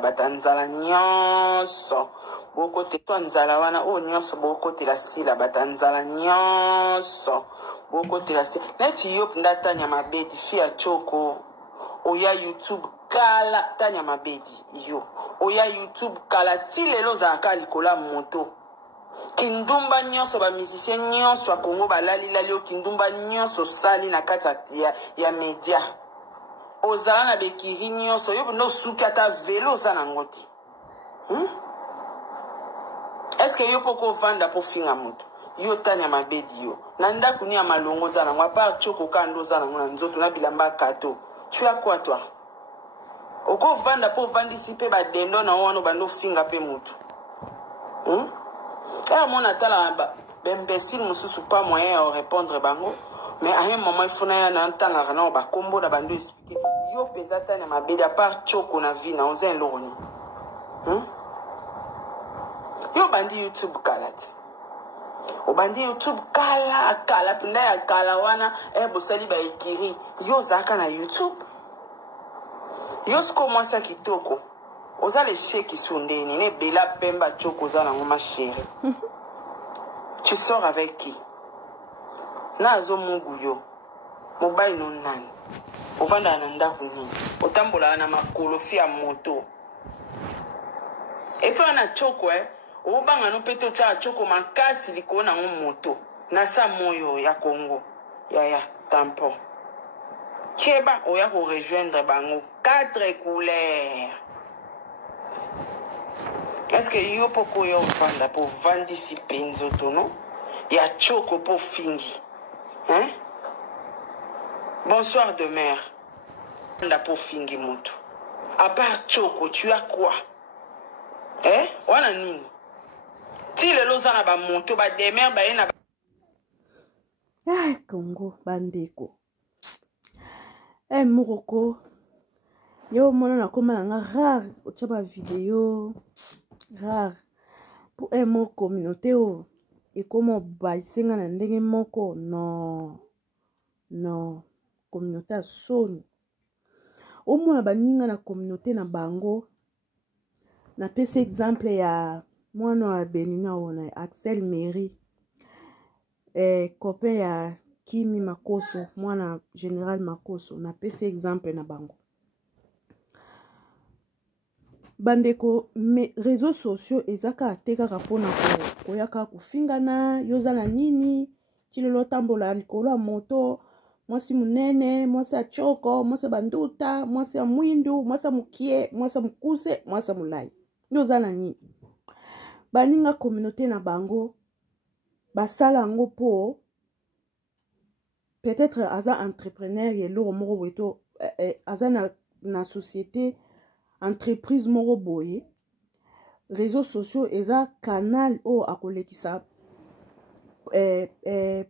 batanzala nyonso bokote to nzala wana o nyonso bokote la sila batanzala nyonso bokote la sila neti yo ndatanya mabedi fia choko oya YouTube kala tanya mabedi yo oya YouTube kala ti lelo zaka likola moto kindumba nyonso ba musicien nyonso a Congo balali lali o kindumba nyonso sali na kata ya media ozala na bekiri nyonso yo no suki ata velo za na ngoti est-ce que yo poko vanda po finga moto yo tanya mabedi yo na ndaku ni ya malongo za na ngwa choko kando za na ngona nzoto na bilamba kato tu as quoi toi oko vanda po vandi sipe ba dendo na wano bando finga pe moto mon atala imbécile mususu pas moyen à répondre bango mais à un moment il faut na ntanga na ba kombo na bando expliquer yo penza tanya mabedi à part choko na vie na onzen loroni yo bandi YouTube kalati o bandi YouTube kala punda ya kala wana bosali ba ikiri yo zaka na YouTube yo sko mwasa kitoko oza le cheki sundeni ne bela pemba choko za na ngoma chérie tu sors avec qui na zo mungu yo mobile no nani ovanda na ndaku ni otambola na makolo fia moto et puis on a choko obanga no peto cha choko makasi likona ngo moto na sa moyo ya Congo ya tampon keba oya ko rejoindre bango 4 couleurs. Est-ce que yo poko yo vanda pour vandi si penzoto no ya choko po fingi bonsoir de mère vanda po fingi moto à part choko tu as quoi wana nini ti lelo za na ba moto ba demer ba ena Congo bandeko Moroko yo mona na koma nga rare otia ba vidéo rare pour mo communauté o et comment baisenga na ndenge moko non communauté a soni o mona baninga na communauté na bango na pese exemple ya mwana wa Benina wona Axel Mairie copain ya Kimi Makoso mwana général Makoso na pese exemple na bango bandeko me réseaux sociaux ezaka ateka kapona ko yaka kufingana yoza na nini chilelo tambola likolo moto mwasi munene mwasi achoko mwasi banduta mwasi ya mwindu mwasi mukie mwasi mukuse mwasi mulai yoza na nini baninga communauté na bango basala ngo po peut-être aza entrepreneur yelo moko weto aza na société entreprise moko boye réseaux sociaux eza canal o akolekisa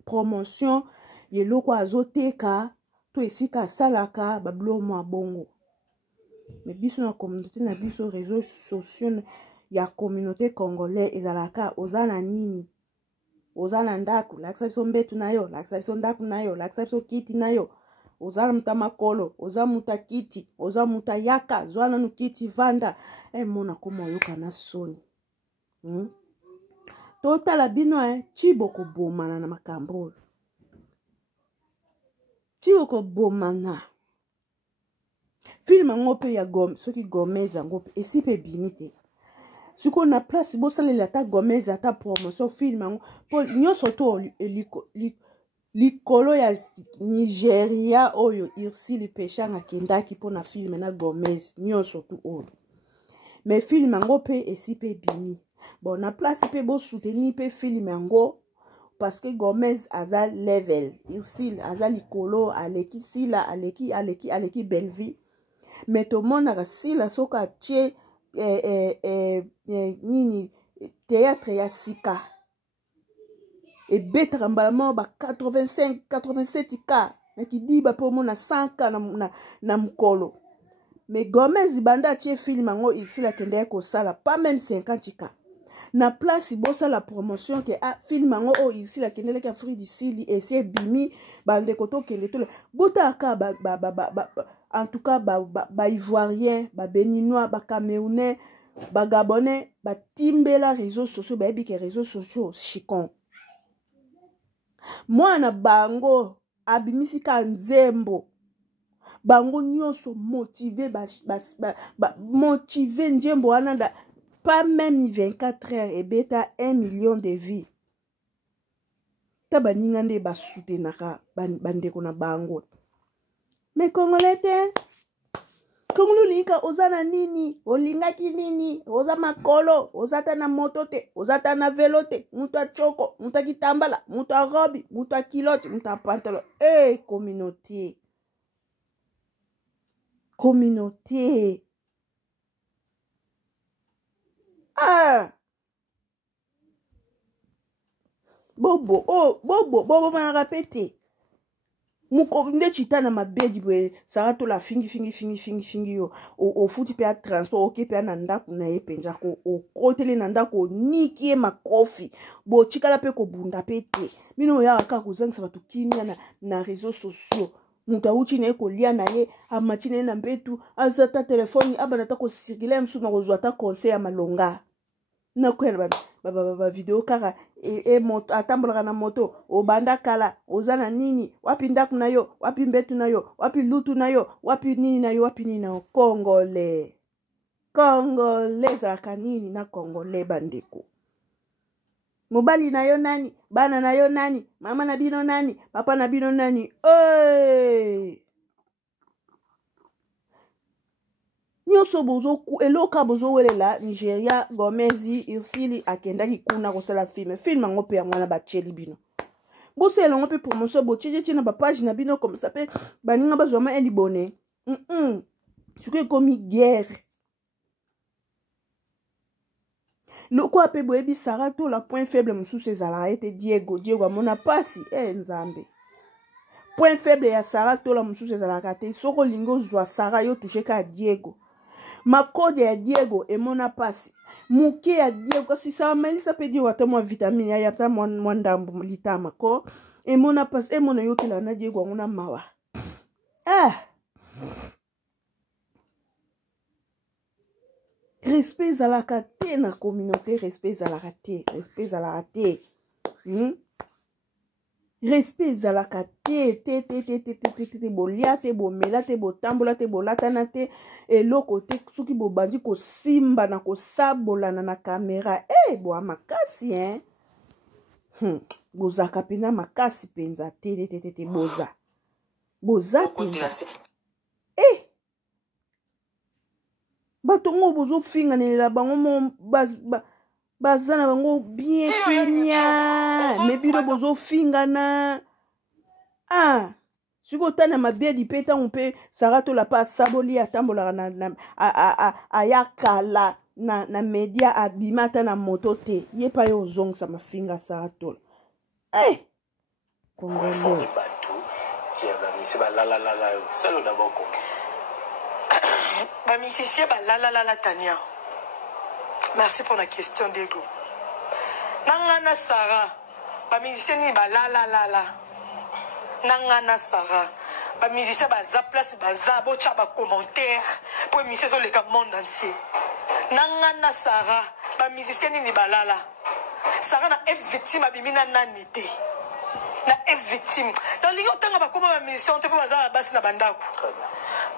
promotion yeloko azoteka to esika salaka bablo mo bongo mais biso na communauté na biso réseaux sociaux ya communauté congolais ezalaka ozana nini ozana ndaku lakisa biso mbetu nayo lakisa biso ndaku nayo lakisa biso kiti nayo ozala muta makolo oza muta kiti oza muta yaka zwana nu kiti vanda mona koma yoka na soni totala bino chiboko bomana na makambo chiboko bomana film ngope ya soki Gomez ngope esipe binite siko na place bosalela ta Gomez ata promotion film po nyoso to likolo ya Nigeria oyo Irsili Peshanga kendaki pona film na Gomez nyoso tu oyo mais film yango pe esipe bini bon na place pe bo soutenir pe film yango parce que Gomez aza level Irsili aza likolo aleki sila aleki belvi mais to mona sila soka tie nini théâtre ya sika et bettra mbalama ba 85 87 ka na kidiba po mona 100 ka na mkolo mais Gomez banda tie film ngo ici la kende ko sala pas même 50 ka na place bosa la promotion que film ngo o ici la kende ka free d'ici et c'est bimi bande koto kende to bota ka en tout cas ba ivoirien, ba béninois, ba camerounais, ba gabonais, ba timbela réseaux sociaux, ba ebi ke réseaux sociaux chikon. Moi na bango abimisika nzembo. Bango nyonso motivé motivé njembo ananda pas même 24 heures et beta 1 million de vies. Ta baningande ba soutenaka bandeko na bango. Mais Congolais te Kongolo lika ozana nini, olingaki nini, oza makolo, ozata na moto te, ozata na velo te, mutu a choko, mutu a kitambala, mutu a robi, mutu a kilote, mutu a pantalon. Eh, communauté. Communauté. Ah. Bobo, mana répété. Muko nde chita na mabedi bwe sarato la fingi yo o futi pe a transport oke pe na ndaku na ye penja ko o kotele na ndaku niki e makofi bo chikala pe ko bunda pe te mino ya ka ko zangisa batu kimia na réseaux sociaux muta uchi na ko lia na ye amachine na mbetu azata telefoni abana ta ko circuler msu na ko zwata conseil ya malonga na kwena ba video kaka moto atambolaka na moto obanda kala ozana nini wapi ndaku na yo wapi mbetu na yo wapi lutu na yo wapi nini na yo wapi nini na yo Congolais zalaka nini na Congolais bandeko mobali na yo nani bana na yo nani mama na bino nani papa na bino nani nyonso bozo eloka bozo welela Nigeria Gomezi Irsili akendaki kuna kosala film ngo pe yango na bacheli bino bose elongo pe promotion bocheche na ba page na bino comme ça pe baninga bazwama elibone suko komi guerre loko ape boyebi Sarato la point faible mususu ezala ete Diego amona pasi nzambe point faible ya Sarato la mususu ezala te soko lingo zwa Sara yo touche ka Diego makode ya Diego emona pasi muke ya Diego kasi sa melisa pe Diego ata mwa vitamine ya ata mwa ndambo litama ko emona pasi emona yo kila na Diego ngona mawa respect zalaka te na communauté respect zalaka te respect zalaka te bolia te bomela te botambola te bolatana te eloko te soki bobandi kosimba na kosabolana na kamera boa makasi bozaka pena makasi penza te boza penza bato ngo bozofinganelela bango baza na bango bien kenya me bino bozofingana soki otana mabedi mpe ntango mpe Sarato la pa asaboli atambolaka ayakala na media abima ata na moto te ye pa ye ozongisa mafinga Sarato Congolais Bamisicien la Tania. Merci pour la question d'ego. Nangana Sarah. Bamisicien ni la. Nangana Sarah. Bamisicien baza place baza bocha ba commentaire pour émission sur le monde entier. Nangana Sarah. Bamisicien ni balala. Sarah na victime abimina nanité. Na victime. Dans les autres temps ba ma mission te baza basi na bandako.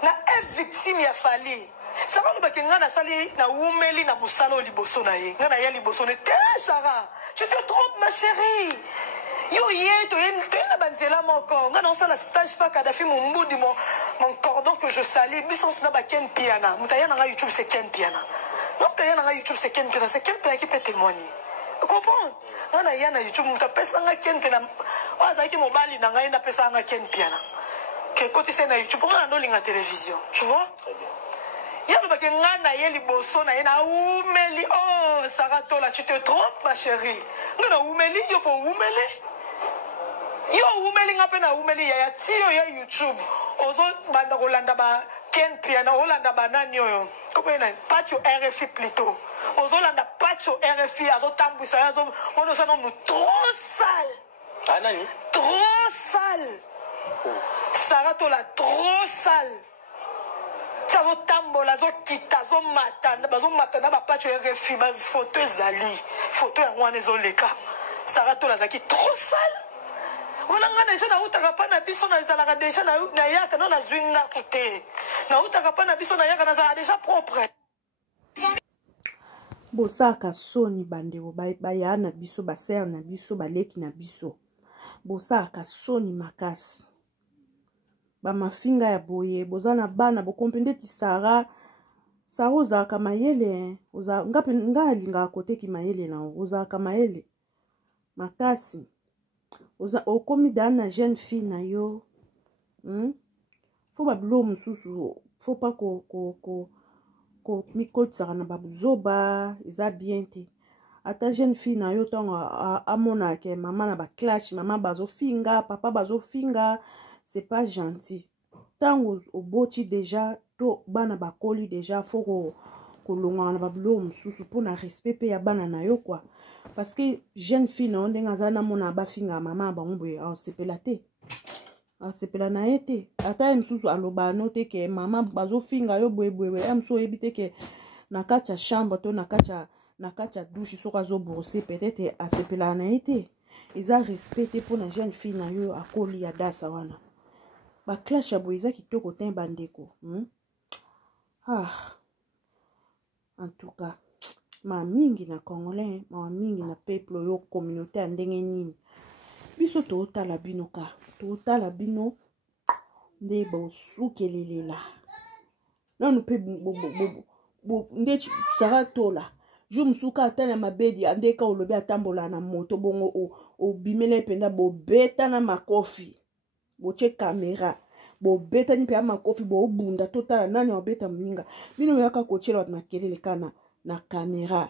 Na victime ya fali. Sarah ba kenga na sali na umeli na musalo liboso na ye. Ngana ya liboso ne te Sarah. Tu te trompes ma chérie. Yo ye to na banzela moko. Ngana on la stage pa Kadhafi Mumbudi mon cordon que je salis bisons na ba Ken Piana. Mutaya na YouTube c'est Ken Piana. Non mutaya na YouTube c'est Ken Piana, c'est Ken Piana qui peut témoigner. Comprends? Ngana ya na YouTube mutapesa nga Ken Piana. Waza ki mobali na ngai na pesa nga Ken Piana. Que côté c'est na YouTube pour na ndoli nga télévision. Tu vois? Très bien. Y'a pas que ngana yeli boso na yena umeli Sarato là tu te trompes ma chérie. Ngana umeli yo po umeli. Yo umeli ngape na umeli ya tio ya YouTube. Ozo banda Rolanda ba Ken Piana Rolanda ba nani yo. Comment na patio RFI plutôt. Ozo landa patio RFI azo tambisa azo on ça non trop sale. Ah nani? Trop sale. Sarato là trop sale. azotambola azokita azomata na bapacho ya refi bafoto ezali foto yango wana ezoleka sara tolo azalaki trop sale wana nga deja nautaka mpa na biso nazalaka deja nayaka no nazwi ngaku te nautaka mpa na biso nayaka nazalaka deja propre bosaka soni bandeko baya na biso basere na biso baleki na biso bosaka soni makasi bamafinga ya boye boza na bana bokomprendre ti sara ozalaka mayele nga nalingaka koteki mayele na ozalaka mayele makasi okomi dana na jeune fille na yo fo babilo mosusu fo pa mikotisaka na babuzoba eza bien te ata jeune fille na yo ntango amonake mama na baclash mama bazofinga papa bazofinga c'est pas gentil ntango oboti deja to bana bakoli deja fo kolongana na babilo mosusu mpona respect mpe ya bana na yo kwa parce que jeune fille na yo ndenge aza namona bafinga mama bango boye asepela te asepela na ye te ata ye mosusu aloba no te ke mama bazofinga yo boyeboye ye mosusu oyebi te ke na kati ya chambre to na kati ya douche soki azobrose peut-être asepela na ye te eza respect te mpona jeune fille na yo akoli ya dasa wana baclash ya boye eza kitoko te bandeko en tout cas ma mingi na congolais ma mingi na peuple oyo communauté ya ndenge nini biso tootala bino ka tootala bino nde bosukelela nanu mpe nde sara tola jo mosuka ata na mabedi andeka olobi atambola na moto bongo obimela ependa bobeta na makofi boche kamera bobetani mpe ya makofi boobunda totala nani obeta moninga bino oyaka kotyela bato makelele kana na kamera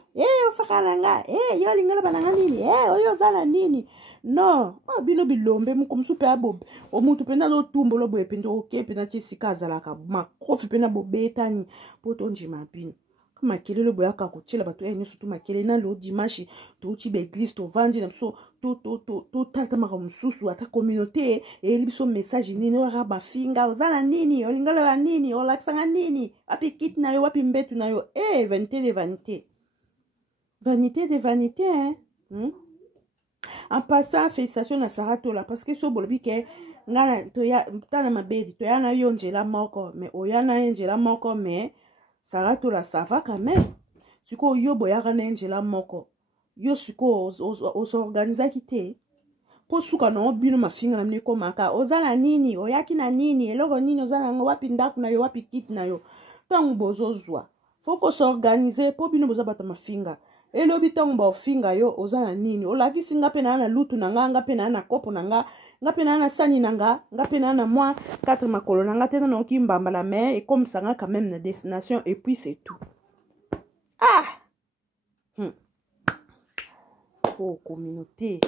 osaka na nga yo alingala bananga nini oyo oza na nini non bino bilombe moko mosu mpe abobe omutu mpena azotumbola boye mpenda oke mpena ti esika azalaka makofi mpena bobetani mpo tondima bino makelele boyaka kotyela bato nyonso to makelele na lo dimanche touti baeglise tovandi na biso totatamaka mosusu ata communauté eyeli biso message nini oyaka bafinga oza na nini olingala ya nini olakisanga nini wapi kiti na yo wapi mbetu na yo vanité de vanité vanité de vanité en passant félicitation na sara tola parce que so bolobi ke ngana tana mabedi toya na yo nzela moko mais oya na ye nzela moko mais sara tola ça va quand même siko yo boyaka na nzela moko yo siko osorganizaki te po suka na bino mafinga na mine komaka oza na nini oyaki na nini eloko nini oza na wapi ndako na yo wapi kiti na yo ntango bozozwa fo kosorganize po bino boza bato mafinga elobi ntango baofinga yo oza na nini olakisi nga mpe na lutu na nga mpe na kopo na nga mpe na sani na nga mpe na mwa 4 makolo na nga te naoki mbambala mais ekomisanga quand même na destination et puis c'est tout communauté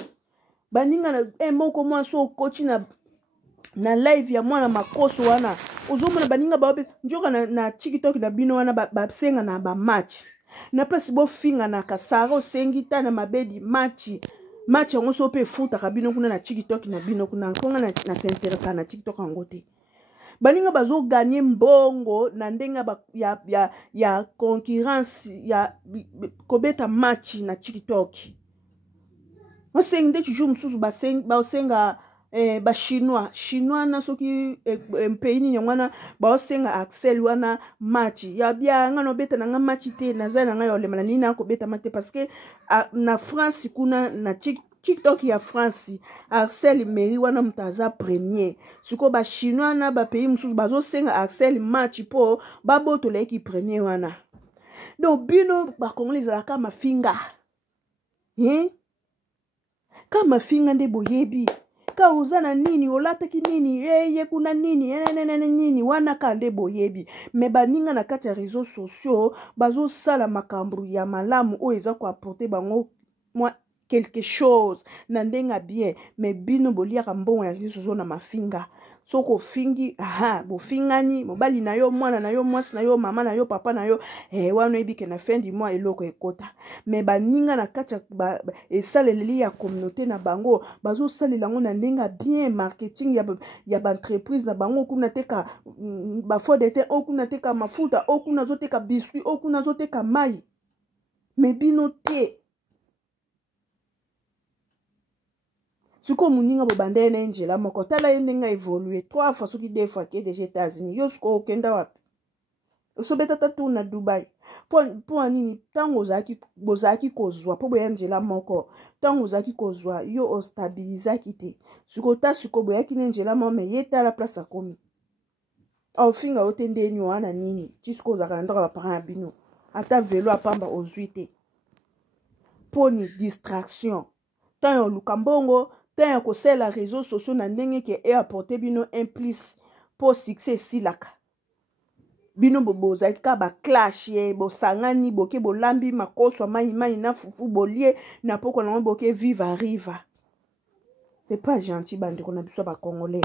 baninga na moko mwa so okoti na live ya mwana makoso wana ozomona baninga baobe njoka na TikTok na bino wana basenga na bamatch na place bofinga na kasara osengi ta na mabedi match yango so pe futaka bino kuna na TikTok na bino kuna nkonga na s'interesa na TikTok yango te baninga bazo gagner mbongo na ndenga ya concurrence ya kobeta match na TikTok osengi nde toujours mosusu baosenga chinois na soki pays nini wana baosenga Axel wana match ya bia nga no beta na nga match te naza na nga yolema na nini na kobeta mate parce que na France kuna na TikTok ya France Axel meri wana mutaza premier siko chinois na pays mosusu bazosenga Axel match po babotola eki premier wana donc bino bakongoli ezalaka mafinga kama finga nde boyebi ka uza na nini olataki nini ye kuna nini nini wana ka nde boyebi me baninga na kati ya réseaux sociaux bazosala makambo ya malamu oyo eza koapporter bango quelque chose na ndenga bien me bino boliaka mbongo ya réseaux sociaux na mafinga soko fingi bofingani mobali na yo mwana na yo mwasi na yo mama na yo papa na yo wana ebike na fin du mois eloko ekota me baninga na kati esaleleli ya communauté na bango bazosalela yango na ndenge bien marketing ya baentreprise na bango kuna teka bafo de te okuna teka mafuta okuna zoteka biscuit okuna zoteka mai me bino te siko muninga bobande na njela moko tala ye ndenge évoluer 3 fois soki 2 fois ke deja États-Unis yo siko okenda wapi osobeta tatu na Dubai po anini tango bozaki kozwa po boya njela moko tango ozaki kozwa yo ostabilizaki te siko ta siko boyaki na njela moko me ye tala place akomi ofinga otende nyo wana nini tisiko ozaka na ndako baparent ya bino ata velo apamba ozwi te po ni distraction tango oluka mbongo tango kosala réseaux sociaux na ndenge ke apporter bino un plus po succès silaka bino bozaki ka ba clash ye bosangani boke bolambi makoso mai na fufu bolie na poko na boke viva riva c'est pas gentil bandeko na biso ba congolais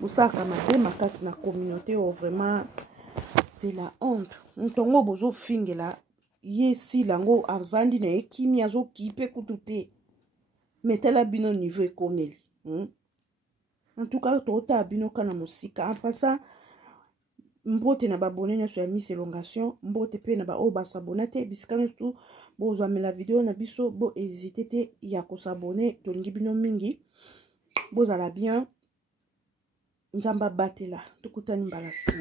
bosaka mabe makasi na communauté vraiment c'est la honte ntongo bozo fingela ye silango avandi na ekimi azo kipe kutu te metela bino niveau ekomeli en tout cas tota bino kana musika en passant mbote na babone nyonso ya Miss Elongation mbote pe na ba o basabona te bisika nyonso bozwamela video na biso bo hésiter te ya kosabone tolingi bino mingi bozala bien nzamba batela tukutani mbala si